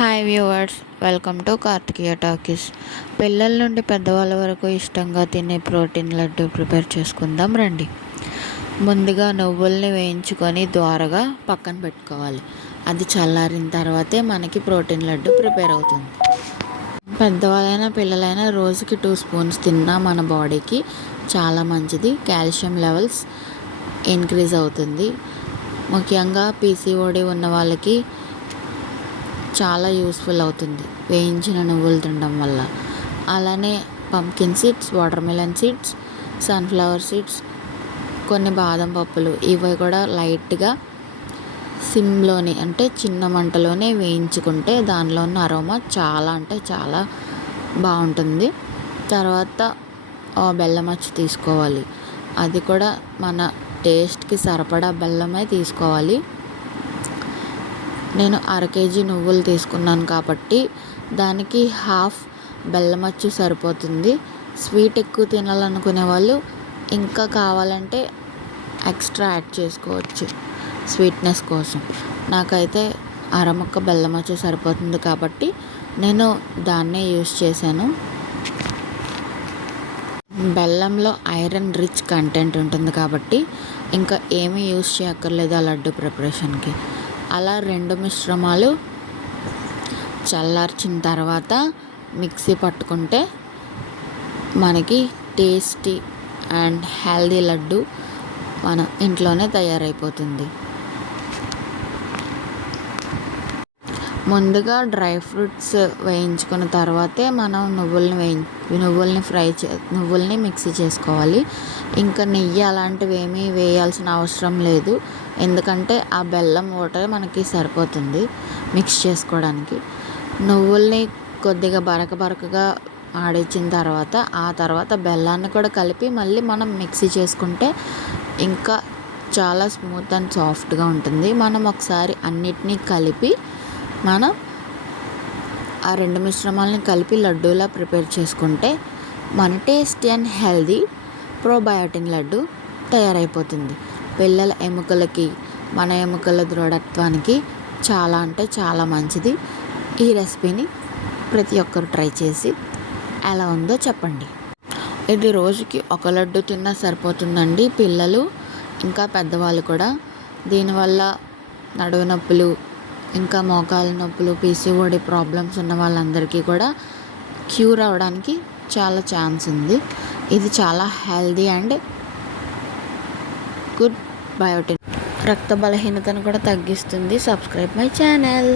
Hi viewers, welcome to Karthikeya talkies. పిల్లల నుండి పెద్దవాళ్ళ వరకు ఇష్టంగా తినే ప్రోటీన్ లడ్డు ప్రిపేర్ చేసుకుందాం రండి. ముందుగా నువ్వుల్ని వేయించుకొని ద్వారగా పక్కన పెట్టుకోవాలి. అది చల్లారిన తర్వాతే మనకి ప్రోటీన్ లడ్డు ప్రిపేర్ అవుతుంది. పెద్దవాళ్ళైనా పిల్లలైనా రోజుకి 2 స్పూన్స్ తిన్నా మన బాడీకి చాలా మంచిది. కాల్షియం లెవెల్స్ ఇంక్రీజ్ అవుతుంది. ముఖ్యంగా పీసీఓడి ఉన్న వాళ్ళకి చాలా యూస్ఫుల్ అవుతుంది వేయించిన నువ్వులు తినడం వల్ల. అలానే pumpkin seeds, water melon seeds, sunflower seeds, కొన్ని బాదం పప్పులు, ఇవి కూడా లైట్గా సిమ్లోని అంటే చిన్న మంటలోనే వేయించుకుంటే దానిలో ఉన్న అరోమా చాలా అంటే చాలా బాగుంటుంది. తర్వాత బెల్లం అచ్చు తీసుకోవాలి. అది కూడా మన టేస్ట్కి సరిపడా బెల్లమే తీసుకోవాలి. నేను 1/2 కేజీ నువ్వులు తీసుకున్నాను కాబట్టి దానికి హాఫ్ బెల్లం అచ్చు సరిపోతుంది. స్వీట్ ఎక్కువ తినాలనుకునే వాళ్ళు ఇంకా కావాలంటే ఎక్స్ట్రా యాడ్ చేసుకోవచ్చు స్వీట్నెస్ కోసం. నాకైతే అరముక్క బెల్లం అచ్చు సరిపోతుంది కాబట్టి నేను దాన్నే యూస్ చేశాను. బెల్లంలో ఐరన్ రిచ్ కంటెంట్ ఉంటుంది కాబట్టి ఇంకా ఏమీ యూస్ చేయక్కర్లేదు ఆ లడ్డు ప్రిపరేషన్కి. అలా 2 మిశ్రమాలు చల్లార్చిన తర్వాత మిక్సీ పట్టుకుంటే మనకి టేస్టీ అండ్ హెల్దీ లడ్డు మన ఇంట్లోనే తయారైపోతుంది. ముందుగా డ్రై ఫ్రూట్స్ వేయించుకున్న తర్వాతే మనం నువ్వుల్ని మిక్సీ చేసుకోవాలి. ఇంకా నెయ్యి అలాంటివి ఏమీ వేయాల్సిన అవసరం లేదు. ఎందుకంటే ఆ బెల్లం వాటర్ మనకి సరిపోతుంది మిక్స్ చేసుకోవడానికి. నువ్వుల్ని కొద్దిగా బరకగా ఆడించిన తర్వాత ఆ తర్వాత బెల్లాన్ని కూడా కలిపి మళ్ళీ మనం మిక్సీ చేసుకుంటే ఇంకా చాలా స్మూత్ అండ్ సాఫ్ట్గా ఉంటుంది. మనం ఒకసారి అన్నిటినీ కలిపి మనం ఆ 2 మిశ్రమాలని కలిపి లడ్డూలా ప్రిపేర్ చేసుకుంటే మన టేస్టీ అండ్ హెల్దీ ప్రోబయోటిన్ లడ్డు తయారైపోతుంది. పిల్లల ఎముకలకి, మన ఎముకల దృఢత్వానికి చాలా అంటే చాలా మంచిది. ఈ రెసిపీని ప్రతి ఒక్కరు ట్రై చేసి ఎలా ఉందో చెప్పండి. ఇది రోజుకి 1 లడ్డు తిన్నా సరిపోతుందండి. పిల్లలు ఇంకా పెద్దవాళ్ళు కూడా. దీనివల్ల నడుము నొప్పులు, ఇంకా మోకాళ్ళ నొప్పులు, పీసీఓడి ప్రాబ్లమ్స్ ఉన్న వాళ్ళందరికీ కూడా క్యూర్ అవ్వడానికి చాలా ఛాన్స్ ఉంది. ఇది చాలా హెల్దీ అండ్ గుడ్ బయోటిన్. రక్త బలహీనతను కూడా తగ్గిస్తుంది. Subscribe my channel.